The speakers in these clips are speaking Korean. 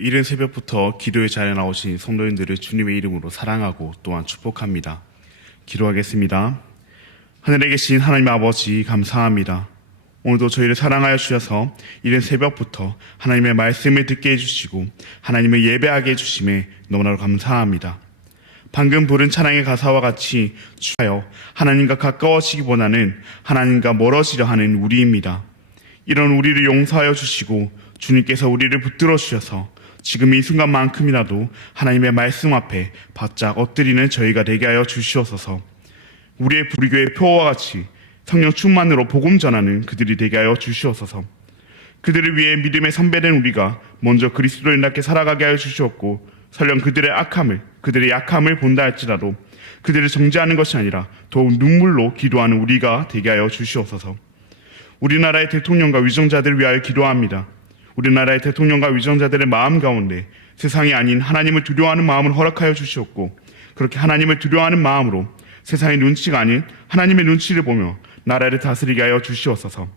이른 새벽부터 기도의 자리에 나오신 성도님들을 주님의 이름으로 사랑하고 또한 축복합니다. 기도하겠습니다. 하늘에 계신 하나님 아버지 감사합니다. 오늘도 저희를 사랑하여 주셔서 이른 새벽부터 하나님의 말씀을 듣게 해주시고 하나님을 예배하게 해주심에 너무나도 감사합니다. 방금 부른 찬양의 가사와 같이 주하여 하나님과 가까워지기보다는 하나님과 멀어지려 하는 우리입니다. 이런 우리를 용서하여 주시고 주님께서 우리를 붙들어 주셔서 지금 이 순간만큼이라도 하나님의 말씀 앞에 바짝 엎드리는 저희가 되게 하여 주시옵소서. 우리의 불교의 표어와 같이 성령 충만으로 복음 전하는 그들이 되게 하여 주시옵소서. 그들을 위해 믿음의 선배된 우리가 먼저 그리스도인답게 살아가게 하여 주시옵고 설령 그들의 악함을, 그들의 약함을 본다 할지라도 그들을 정죄하는 것이 아니라 더욱 눈물로 기도하는 우리가 되게 하여 주시옵소서. 우리나라의 대통령과 위정자들을 위하여 기도합니다. 우리나라의 대통령과 위정자들의 마음 가운데 세상이 아닌 하나님을 두려워하는 마음을 허락하여 주시옵고 그렇게 하나님을 두려워하는 마음으로 세상의 눈치가 아닌 하나님의 눈치를 보며 나라를 다스리게 하여 주시옵소서.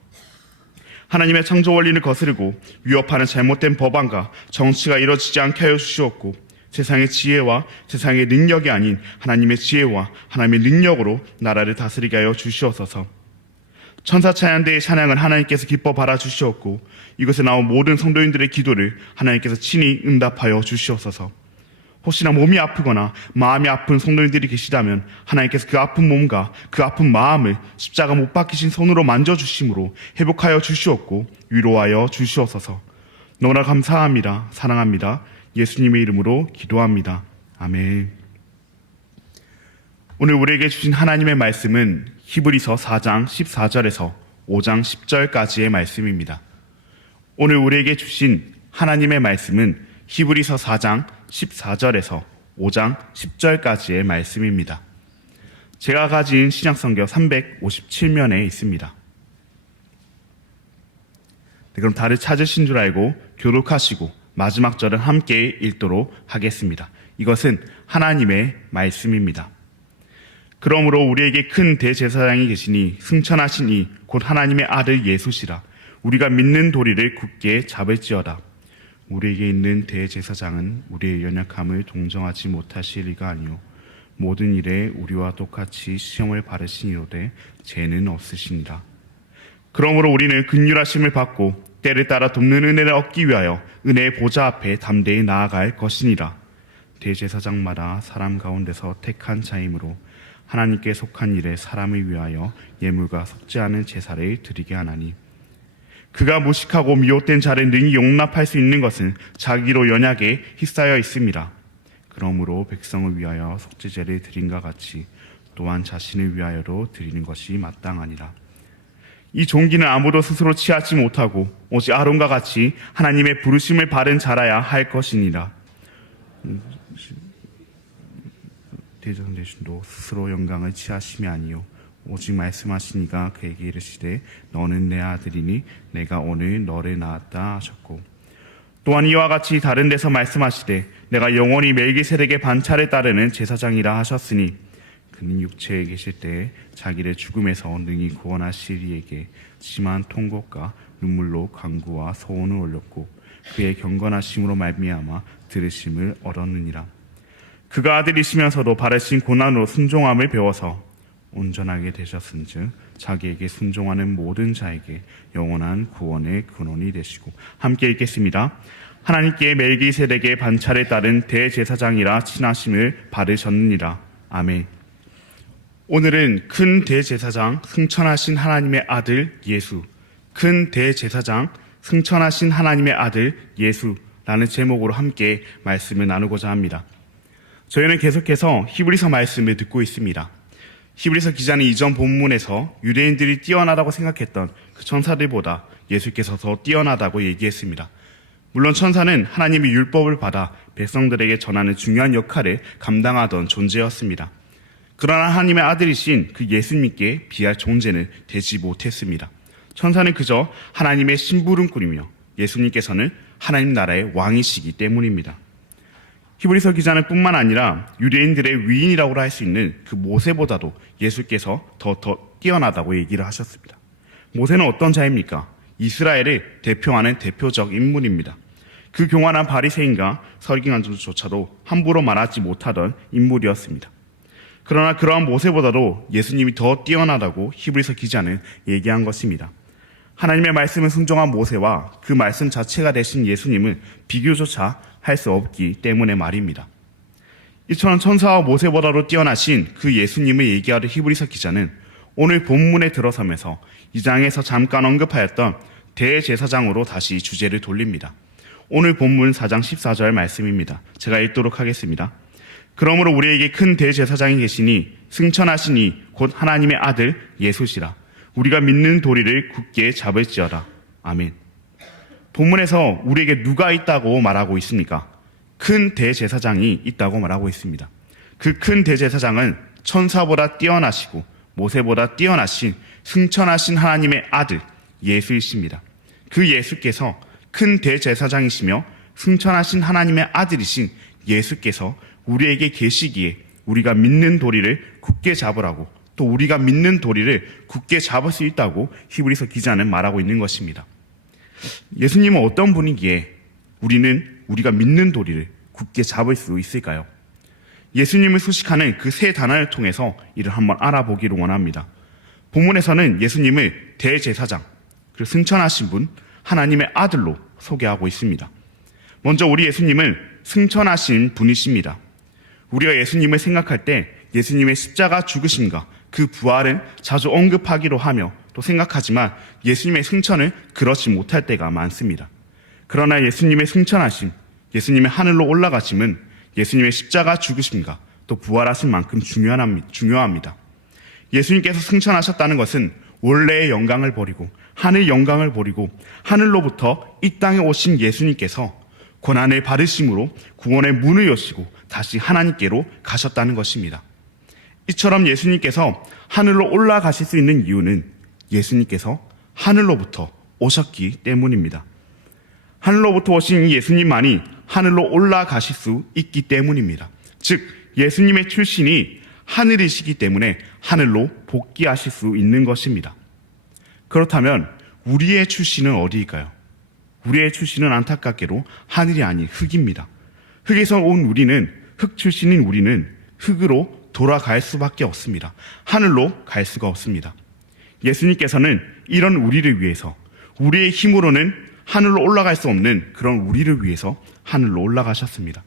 하나님의 창조 원리를 거스르고 위협하는 잘못된 법안과 정치가 이뤄지지 않게 하여 주시옵고 세상의 지혜와 세상의 능력이 아닌 하나님의 지혜와 하나님의 능력으로 나라를 다스리게 하여 주시옵소서. 천사 찬양대의 찬양을 하나님께서 기뻐 바라 주시옵고 이곳에 나온 모든 성도인들의 기도를 하나님께서 친히 응답하여 주시옵소서. 혹시나 몸이 아프거나 마음이 아픈 성도인들이 계시다면 하나님께서 그 아픈 몸과 그 아픈 마음을 십자가 못 박히신 손으로 만져주심으로 회복하여 주시옵고 위로하여 주시옵소서. 너무나 감사합니다. 사랑합니다. 예수님의 이름으로 기도합니다. 아멘. 오늘 우리에게 주신 하나님의 말씀은 히브리서 4장 14절에서 5장 10절까지의 말씀입니다. 오늘 우리에게 주신 하나님의 말씀은 히브리서 4장 14절에서 5장 10절까지의 말씀입니다. 제가 가진 신약성경 357면에 있습니다. 네, 그럼 다들 찾으신 줄 알고 교독하시고 마지막 절은 함께 읽도록 하겠습니다. 이것은 하나님의 말씀입니다. 그러므로 우리에게 큰 대제사장이 계시니 승천하신 이 곧 하나님의 아들 예수시라. 우리가 믿는 도리를 굳게 잡을지어다. 우리에게 있는 대제사장은 우리의 연약함을 동정하지 못하실 리가 아니요 모든 일에 우리와 똑같이 시험을 받으시니로되 죄는 없으시니라. 그러므로 우리는 긍휼하심을 받고 때를 따라 돕는 은혜를 얻기 위하여 은혜의 보좌 앞에 담대히 나아갈 것이니라. 대제사장마다 사람 가운데서 택한 자이므로 하나님께 속한 일에 사람을 위하여 예물과 섞지 않은 제사를 드리게 하나니 그가 무식하고 미혹된 자를 능히 용납할 수 있는 것은 자기로 연약에 휩싸여 있습니다. 그러므로 백성을 위하여 속죄제를 드린과 같이 또한 자신을 위하여도 드리는 것이 마땅하니라. 이 종기는 아무도 스스로 취하지 못하고 오직 아론과 같이 하나님의 부르심을 받은 자라야 할 것이니라. 대전 대신도 스스로 영광을 취하심이 아니요 오직 말씀하시니가 그에게 이르시되 너는 내 아들이니 내가 오늘 너를 낳았다 하셨고 또한 이와 같이 다른 데서 말씀하시되 내가 영원히 멜기세덱의 반차를 따르는 제사장이라 하셨으니 그는 육체에 계실 때에 자기를 죽음에서 능히 구원하실 이에게 심한 통곡과 눈물로 간구와 소원을 올렸고 그의 경건하심으로 말미암아 들으심을 얻었느니라. 그가 아들이시면서도 바르신 고난으로 순종함을 배워서 온전하게 되셨은즉 자기에게 순종하는 모든 자에게 영원한 구원의 근원이 되시고 함께 읽겠습니다. 하나님께 멜기세덱의 반차를 따른 대제사장이라 칭하심을 받으셨느니라. 아멘. 오늘은 큰 대제사장 승천하신 하나님의 아들 예수, 큰 대제사장 승천하신 하나님의 아들 예수라는 제목으로 함께 말씀을 나누고자 합니다. 저희는 계속해서 히브리서 말씀을 듣고 있습니다. 히브리서 기자는 이전 본문에서 유대인들이 뛰어나다고 생각했던 그 천사들보다 예수께서 더 뛰어나다고 얘기했습니다. 물론 천사는 하나님의 율법을 받아 백성들에게 전하는 중요한 역할을 감당하던 존재였습니다. 그러나 하나님의 아들이신 그 예수님께 비할 존재는 되지 못했습니다. 천사는 그저 하나님의 심부름꾼이며 예수님께서는 하나님 나라의 왕이시기 때문입니다. 히브리서 기자는 뿐만 아니라 유대인들의 위인이라고 할 수 있는 그 모세보다도 예수께서 더 뛰어나다고 얘기를 하셨습니다. 모세는 어떤 자입니까? 이스라엘을 대표하는 대표적 인물입니다. 그 교만한 바리새인과 서기관들조차도 함부로 말하지 못하던 인물이었습니다. 그러나 그러한 모세보다도 예수님이 더 뛰어나다고 히브리서 기자는 얘기한 것입니다. 하나님의 말씀을 순종한 모세와 그 말씀 자체가 되신 예수님을 비교조차 할 수 없기 때문에 말입니다. 이처럼 천사와 모세보다도 뛰어나신 그 예수님을 얘기하는 히브리서 기자는 오늘 본문에 들어서면서 이 장에서 잠깐 언급하였던 대제사장으로 다시 주제를 돌립니다. 오늘 본문 4장 14절 말씀입니다. 제가 읽도록 하겠습니다. 그러므로 우리에게 큰 대제사장이 계시니 승천하시니 곧 하나님의 아들 예수시라. 우리가 믿는 도리를 굳게 잡을지어다. 아멘. 본문에서 우리에게 누가 있다고 말하고 있습니까? 큰 대제사장이 있다고 말하고 있습니다. 그 큰 대제사장은 천사보다 뛰어나시고 모세보다 뛰어나신 승천하신 하나님의 아들 예수이십니다. 그 예수께서 큰 대제사장이시며 승천하신 하나님의 아들이신 예수께서 우리에게 계시기에 우리가 믿는 도리를 굳게 잡으라고, 또 우리가 믿는 도리를 굳게 잡을 수 있다고 히브리서 기자는 말하고 있는 것입니다. 예수님은 어떤 분이기에 우리가 믿는 도리를 굳게 잡을 수 있을까요? 예수님을 수식하는 그 세 단어를 통해서 이를 한번 알아보기를 원합니다. 본문에서는 예수님을 대제사장, 그리고 승천하신 분, 하나님의 아들로 소개하고 있습니다. 먼저 우리 예수님은 승천하신 분이십니다. 우리가 예수님을 생각할 때 예수님의 십자가 죽으심과 그 부활은 자주 언급하기로 하며 또 생각하지만 예수님의 승천을 그렇지 못할 때가 많습니다. 그러나 예수님의 승천하심, 예수님의 하늘로 올라가심은 예수님의 십자가 죽으심과 또 부활하신 만큼 중요합니다. 예수님께서 승천하셨다는 것은 원래의 영광을 버리고 하늘 영광을 버리고 하늘로부터 이 땅에 오신 예수님께서 고난을 받으심으로 구원의 문을 여시고 다시 하나님께로 가셨다는 것입니다. 이처럼 예수님께서 하늘로 올라가실 수 있는 이유는 예수님께서 하늘로부터 오셨기 때문입니다. 하늘로부터 오신 예수님만이 하늘로 올라가실 수 있기 때문입니다. 즉 예수님의 출신이 하늘이시기 때문에 하늘로 복귀하실 수 있는 것입니다. 그렇다면 우리의 출신은 어디일까요? 우리의 출신은 안타깝게도 하늘이 아닌 흙입니다. 흙에서 온 우리는, 흙 출신인 우리는 흙으로 돌아갈 수밖에 없습니다. 하늘로 갈 수가 없습니다. 예수님께서는 이런 우리를 위해서, 우리의 힘으로는 하늘로 올라갈 수 없는 그런 우리를 위해서 하늘로 올라가셨습니다.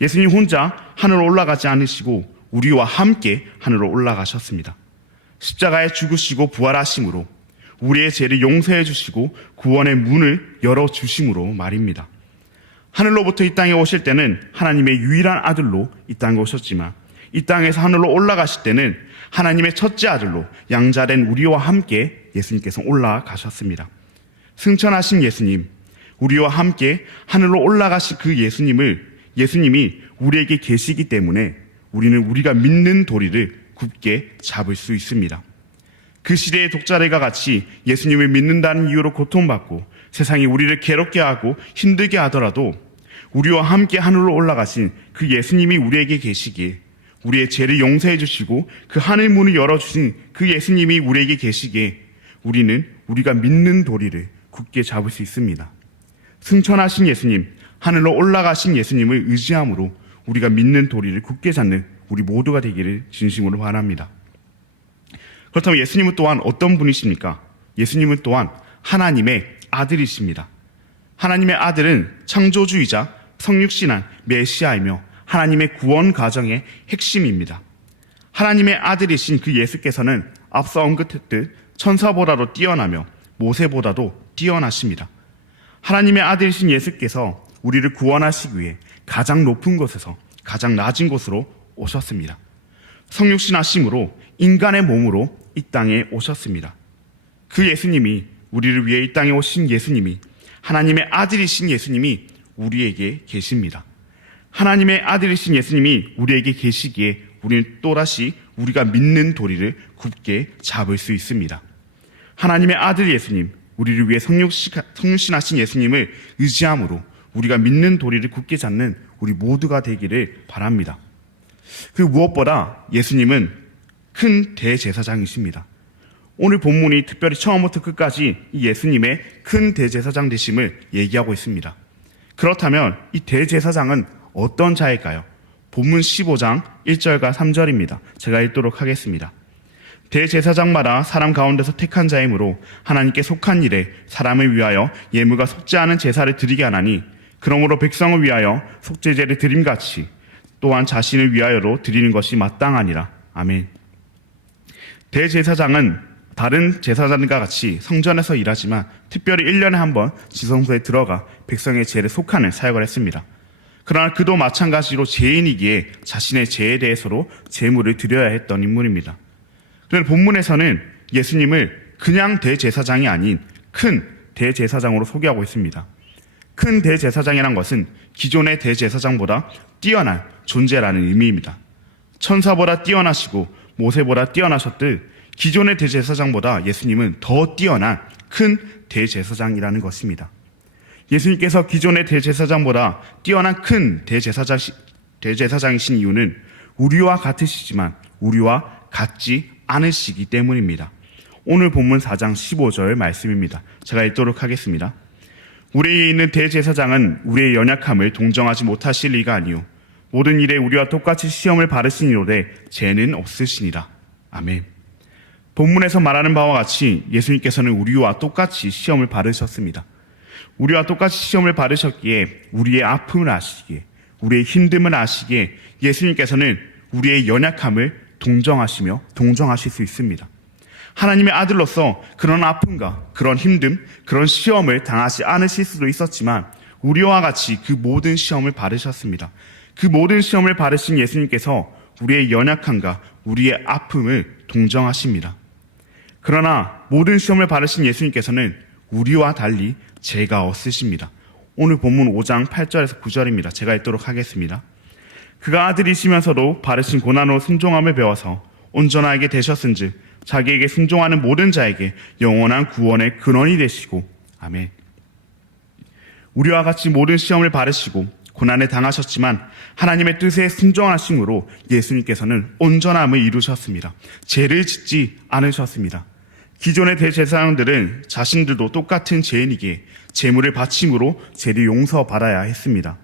예수님 혼자 하늘로 올라가지 않으시고 우리와 함께 하늘로 올라가셨습니다. 십자가에 죽으시고 부활하심으로 우리의 죄를 용서해 주시고 구원의 문을 열어주심으로 말입니다. 하늘로부터 이 땅에 오실 때는 하나님의 유일한 아들로 이 땅에 오셨지만 이 땅에서 하늘로 올라가실 때는 하나님의 첫째 아들로 양자된 우리와 함께 예수님께서 올라가셨습니다. 승천하신 예수님, 우리와 함께 하늘로 올라가신 그 예수님이 우리에게 계시기 때문에 우리는 우리가 믿는 도리를 굳게 잡을 수 있습니다. 그 시대의 독자들과 같이 예수님을 믿는다는 이유로 고통받고 세상이 우리를 괴롭게 하고 힘들게 하더라도 우리와 함께 하늘로 올라가신 그 예수님이 우리에게 계시기에, 우리의 죄를 용서해 주시고 그 하늘 문을 열어주신 그 예수님이 우리에게 계시기에 우리는 우리가 믿는 도리를 굳게 잡을 수 있습니다. 승천하신 예수님, 하늘로 올라가신 예수님을 의지함으로 우리가 믿는 도리를 굳게 잡는 우리 모두가 되기를 진심으로 바랍니다. 그렇다면 예수님은 또한 어떤 분이십니까? 예수님은 또한 하나님의 아들이십니다. 하나님의 아들은 창조주이자 성육신한 메시아이며 하나님의 구원 과정의 핵심입니다. 하나님의 아들이신 그 예수께서는 앞서 언급했듯 천사보다도 뛰어나며 모세보다도 뛰어나십니다. 하나님의 아들이신 예수께서 우리를 구원하시기 위해 가장 높은 곳에서 가장 낮은 곳으로 오셨습니다. 성육신하심으로 인간의 몸으로 이 땅에 오셨습니다. 그 예수님이, 우리를 위해 이 땅에 오신 예수님이, 하나님의 아들이신 예수님이 우리에게 계십니다. 하나님의 아들이신 예수님이 우리에게 계시기에 우리는 또다시 우리가 믿는 도리를 굳게 잡을 수 있습니다. 하나님의 아들 예수님, 우리를 위해 성육신하신 예수님을 의지함으로 우리가 믿는 도리를 굳게 잡는 우리 모두가 되기를 바랍니다. 그 무엇보다 예수님은 큰 대제사장이십니다. 오늘 본문이 특별히 처음부터 끝까지 이 예수님의 큰 대제사장 되심을 얘기하고 있습니다. 그렇다면 이 대제사장은 어떤 자일까요? 본문 15장 1절과 3절입니다. 제가 읽도록 하겠습니다. 대제사장마다 사람 가운데서 택한 자이므로 하나님께 속한 일에 사람을 위하여 예물과 속지 않은 제사를 드리게 하나니 그러므로 백성을 위하여 속죄제를 드림같이 또한 자신을 위하여로 드리는 것이 마땅하니라. 아멘. 대제사장은 다른 제사장과 같이 성전에서 일하지만 특별히 1년에 한 번 지성소에 들어가 백성의 죄를 속하는 사역을 했습니다. 그러나 그도 마찬가지로 죄인이기에 자신의 죄에 대해서로 제물을 드려야 했던 인물입니다. 그런데 본문에서는 예수님을 그냥 대제사장이 아닌 큰 대제사장으로 소개하고 있습니다. 큰 대제사장이란 것은 기존의 대제사장보다 뛰어난 존재라는 의미입니다. 천사보다 뛰어나시고 모세보다 뛰어나셨듯 기존의 대제사장보다 예수님은 더 뛰어난 큰 대제사장이라는 것입니다. 예수님께서 기존의 대제사장보다 뛰어난 큰 대제사장이신 이유는 우리와 같으시지만 우리와 같지 않으시기 때문입니다. 오늘 본문 4장 15절 말씀입니다. 제가 읽도록 하겠습니다. 우리에 있는 대제사장은 우리의 연약함을 동정하지 못하실 리가 아니요 모든 일에 우리와 똑같이 시험을 받으시니로되 죄는 없으시니라. 아멘. 본문에서 말하는 바와 같이 예수님께서는 우리와 똑같이 시험을 받으셨습니다. 우리와 똑같이 시험을 받으셨기에 우리의 아픔을 아시기에 우리의 힘듦을 아시기에 예수님께서는 우리의 연약함을 동정하시며 동정하실 수 있습니다. 하나님의 아들로서 그런 아픔과 그런 힘듦, 그런 시험을 당하지 않으실 수도 있었지만 우리와 같이 그 모든 시험을 받으셨습니다. 그 모든 시험을 받으신 예수님께서 우리의 연약함과 우리의 아픔을 동정하십니다. 그러나 모든 시험을 받으신 예수님께서는 우리와 달리 죄가 없으십니다. 오늘 본문 5장 8절에서 9절입니다. 제가 읽도록 하겠습니다. 그가 아들이시면서도 받으신 고난으로 순종함을 배워서 온전하게 되셨은즉 자기에게 순종하는 모든 자에게 영원한 구원의 근원이 되시고 아멘. 우리와 같이 모든 시험을 받으시고 고난을 당하셨지만 하나님의 뜻에 순종하심으로 예수님께서는 온전함을 이루셨습니다. 죄를 짓지 않으셨습니다. 기존의 대제사장들은 자신들도 똑같은 죄인이기에 제물을 바침으로 죄를 용서받아야 했습니다.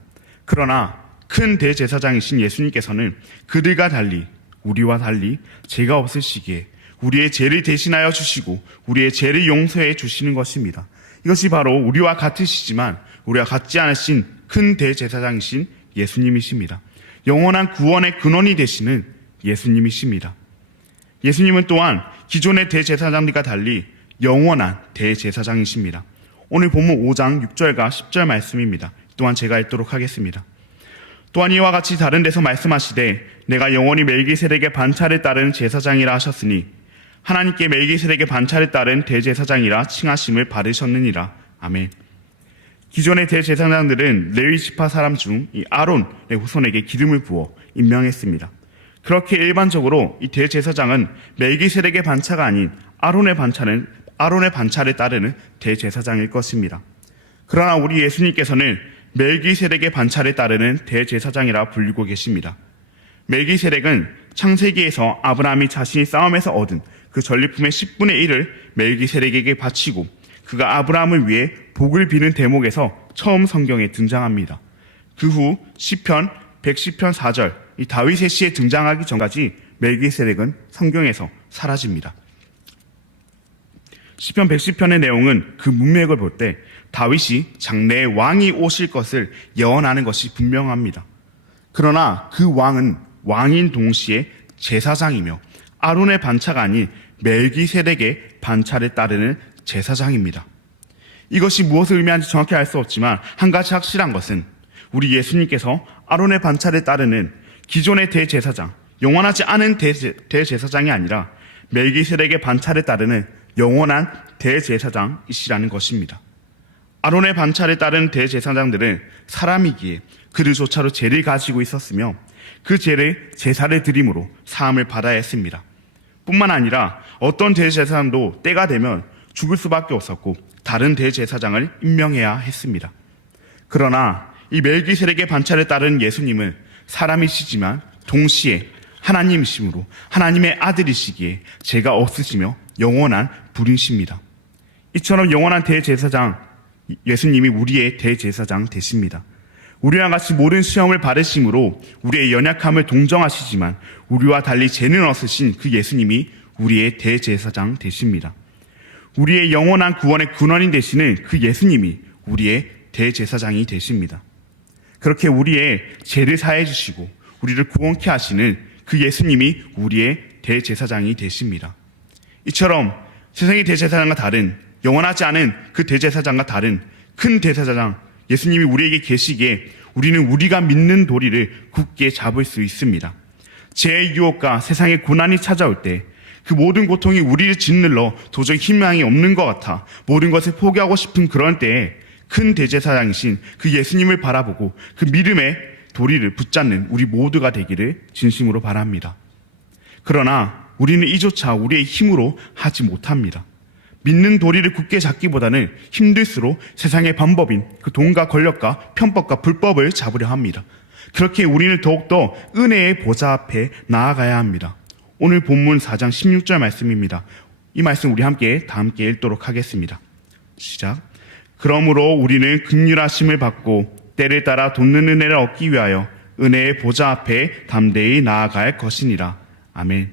그러나 큰 대제사장이신 예수님께서는 그들과 달리 우리와 달리 죄가 없으시기에 우리의 죄를 대신하여 주시고 우리의 죄를 용서해 주시는 것입니다. 이것이 바로 우리와 같으시지만 우리와 같지 않으신 큰 대제사장이신 예수님이십니다. 영원한 구원의 근원이 되시는 예수님이십니다. 예수님은 또한 기존의 대제사장들과 달리 영원한 대제사장이십니다. 오늘 본문 5장 6절과 10절 말씀입니다. 또한 제가 읽도록 하겠습니다. 또한 이와 같이 다른 데서 말씀하시되 내가 영원히 멜기세덱의 반차를 따르는 제사장이라 하셨으니 하나님께 멜기세덱의 반차를 따른 대제사장이라 칭하심을 받으셨느니라. 아멘. 기존의 대제사장들은 레위 지파 사람 중 이 아론의 후손에게 기름을 부어 임명했습니다. 그렇게 일반적으로 이 대제사장은 멜기세덱의 반차가 아닌 아론의 반차를 따르는 대제사장일 것입니다. 그러나 우리 예수님께서는 멜기세덱의 반차를 따르는 대제사장이라 불리고 계십니다. 멜기세덱은 창세기에서 아브라함이 자신이 싸움에서 얻은 그 전리품의 10분의 1을 멜기세덱에게 바치고 그가 아브라함을 위해 복을 비는 대목에서 처음 성경에 등장합니다. 그 후 시편 110편 4절 이 다윗의 시에 등장하기 전까지 멜기세덱은 성경에서 사라집니다. 시편 110편의 내용은 그 문맥을 볼 때 다윗이 장래에 왕이 오실 것을 예언하는 것이 분명합니다. 그러나 그 왕은 왕인 동시에 제사장이며 아론의 반차가 아닌 멜기세덱의 반차를 따르는 제사장입니다. 이것이 무엇을 의미하는지 정확히 알 수 없지만 한 가지 확실한 것은 우리 예수님께서 아론의 반차를 따르는 기존의 대제사장, 영원하지 않은 대제사장이 아니라 멜기세덱의 반차를 따르는 영원한 대제사장이시라는 것입니다. 아론의 반차를 따르는 대제사장들은 사람이기에 그들조차도 죄를 가지고 있었으며 그 죄를 제사를 드림으로 사함을 받아야 했습니다. 뿐만 아니라 어떤 대제사장도 때가 되면 죽을 수밖에 없었고 다른 대제사장을 임명해야 했습니다. 그러나 이 멜기세덱의 반차를 따르는 예수님은 사람이시지만 동시에 하나님이심으로 하나님의 아들이시기에 죄가 없으시며 영원한 분이십니다. 이처럼 영원한 대제사장 예수님이 우리의 대제사장 되십니다. 우리와 같이 모든 시험을 받으심으로 우리의 연약함을 동정하시지만 우리와 달리 죄는 없으신 그 예수님이 우리의 대제사장 되십니다. 우리의 영원한 구원의 근원이 되시는 그 예수님이 우리의 대제사장이 되십니다. 그렇게 우리의 죄를 사해 주시고 우리를 구원케 하시는 그 예수님이 우리의 대제사장이 되십니다. 이처럼 세상의 대제사장과 다른, 영원하지 않은 그 대제사장과 다른 큰 대제사장 예수님이 우리에게 계시기에 우리는 우리가 믿는 도리를 굳게 잡을 수 있습니다. 죄의 유혹과 세상의 고난이 찾아올 때 그 모든 고통이 우리를 짓눌러 도저히 희망이 없는 것 같아 모든 것을 포기하고 싶은 그런 때에 큰 대제사장이신 그 예수님을 바라보고 그 믿음의 도리를 붙잡는 우리 모두가 되기를 진심으로 바랍니다. 그러나 우리는 이조차 우리의 힘으로 하지 못합니다. 믿는 도리를 굳게 잡기보다는 힘들수록 세상의 방법인 그 돈과 권력과 편법과 불법을 잡으려 합니다. 그렇게 우리는 더욱더 은혜의 보좌 앞에 나아가야 합니다. 오늘 본문 4장 16절 말씀입니다. 이 말씀 우리 함께 다 함께 읽도록 하겠습니다. 시작. 그러므로 우리는 긍휼하심을 받고 때를 따라 돕는 은혜를 얻기 위하여 은혜의 보좌 앞에 담대히 나아갈 것이니라. 아멘.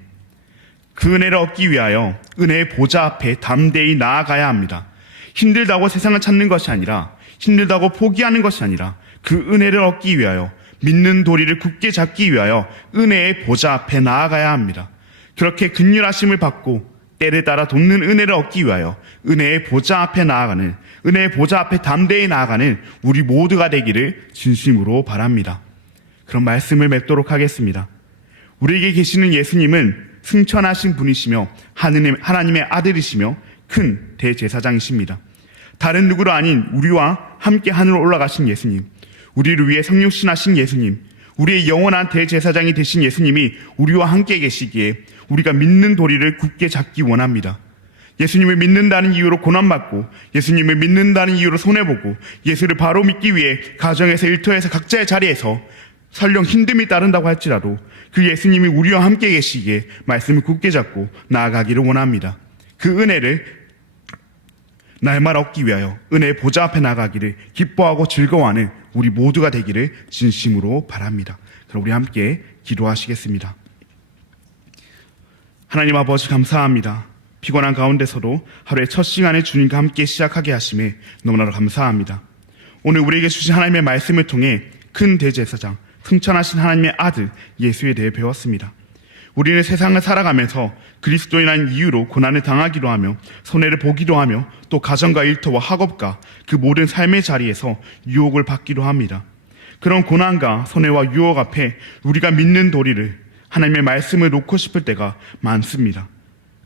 그 은혜를 얻기 위하여 은혜의 보좌 앞에 담대히 나아가야 합니다. 힘들다고 세상을 찾는 것이 아니라, 힘들다고 포기하는 것이 아니라 그 은혜를 얻기 위하여 믿는 도리를 굳게 잡기 위하여 은혜의 보좌 앞에 나아가야 합니다. 그렇게 긍휼하심을 받고 때를 따라 돕는 은혜를 얻기 위하여 은혜의 보좌 앞에 나아가는, 은혜의 보좌 앞에 담대히 나아가는 우리 모두가 되기를 진심으로 바랍니다. 그럼 말씀을 맺도록 하겠습니다. 우리에게 계시는 예수님은 승천하신 분이시며 하나님의 아들이시며 큰 대제사장이십니다. 다른 누구도 아닌 우리와 함께 하늘로 올라가신 예수님, 우리를 위해 성육신하신 예수님, 우리의 영원한 대제사장이 되신 예수님이 우리와 함께 계시기에 우리가 믿는 도리를 굳게 잡기 원합니다. 예수님을 믿는다는 이유로 고난받고, 예수님을 믿는다는 이유로 손해보고, 예수를 바로 믿기 위해 가정에서 일터에서 각자의 자리에서 설령 힘듦이 따른다고 할지라도 그 예수님이 우리와 함께 계시기에 말씀을 굳게 잡고 나아가기를 원합니다. 그 은혜를 날마다 얻기 위하여 은혜의 보좌 앞에 나가기를 기뻐하고 즐거워하는 우리 모두가 되기를 진심으로 바랍니다. 그럼 우리 함께 기도하시겠습니다. 하나님 아버지 감사합니다. 피곤한 가운데서도 하루의 첫 시간에 주님과 함께 시작하게 하심에 너무나도 감사합니다. 오늘 우리에게 주신 하나님의 말씀을 통해 큰 대제사장, 승천하신 하나님의 아들 예수에 대해 배웠습니다. 우리는 세상을 살아가면서 그리스도인이라는 이유로 고난을 당하기도 하며 손해를 보기도 하며 또 가정과 일터와 학업과 그 모든 삶의 자리에서 유혹을 받기도 합니다. 그런 고난과 손해와 유혹 앞에 우리가 믿는 도리를, 하나님의 말씀을 놓고 싶을 때가 많습니다.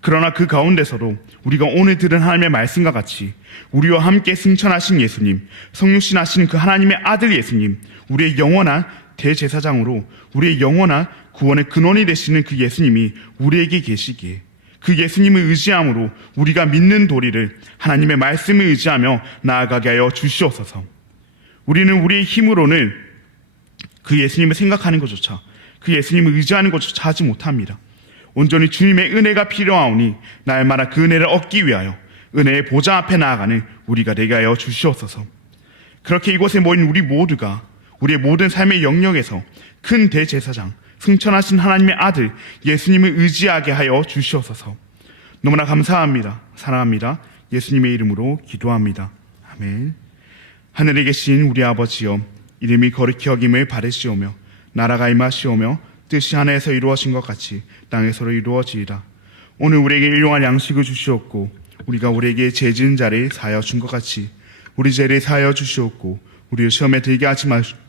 그러나 그 가운데서도 우리가 오늘 들은 하나님의 말씀과 같이 우리와 함께 승천하신 예수님, 성육신하신 그 하나님의 아들 예수님, 우리의 영원한 대제사장으로 우리의 영원한 구원의 근원이 되시는 그 예수님이 우리에게 계시기에 그 예수님을 의지함으로 우리가 믿는 도리를 하나님의 말씀을 의지하며 나아가게 하여 주시옵소서. 우리는 우리의 힘으로는 그 예수님을 생각하는 것조차, 그 예수님을 의지하는 것조차 하지 못합니다. 온전히 주님의 은혜가 필요하오니 날마다 그 은혜를 얻기 위하여 은혜의 보좌 앞에 나아가는 우리가 되게 하여 주시옵소서. 그렇게 이곳에 모인 우리 모두가 우리의 모든 삶의 영역에서 큰 대제사장, 승천하신 하나님의 아들 예수님을 의지하게 하여 주시옵소서. 너무나 감사합니다. 사랑합니다. 예수님의 이름으로 기도합니다. 아멘. 하늘에 계신 우리 아버지여, 이름이 거룩히 여김을 받으시오며 나라가 임하시오며 뜻이 하늘에서 이루어진 것 같이 땅에서도 이루어지이다. 오늘 우리에게 일용할 양식을 주시옵고 우리가 우리에게 죄 지은 자를 사하여 준 것 같이 우리 죄를 사하여 주시옵고 우리를 시험에 들게 하지 마시옵소서.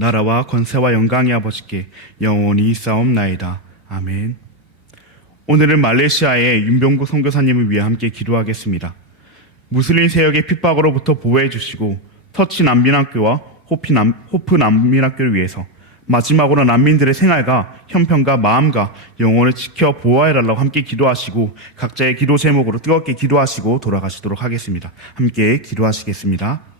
나라와 권세와 영광이 아버지께 영원히 있사옵나이다. 아멘. 오늘은 말레이시아의 윤병구 선교사님을 위해 함께 기도하겠습니다. 무슬림 세력의 핍박으로부터 보호해 주시고 터치 난민학교와 호프 난민학교를 위해서 마지막으로 난민들의 생활과 형편과 마음과 영혼을 지켜 보호해달라고 함께 기도하시고 각자의 기도 제목으로 뜨겁게 기도하시고 돌아가시도록 하겠습니다. 함께 기도하시겠습니다.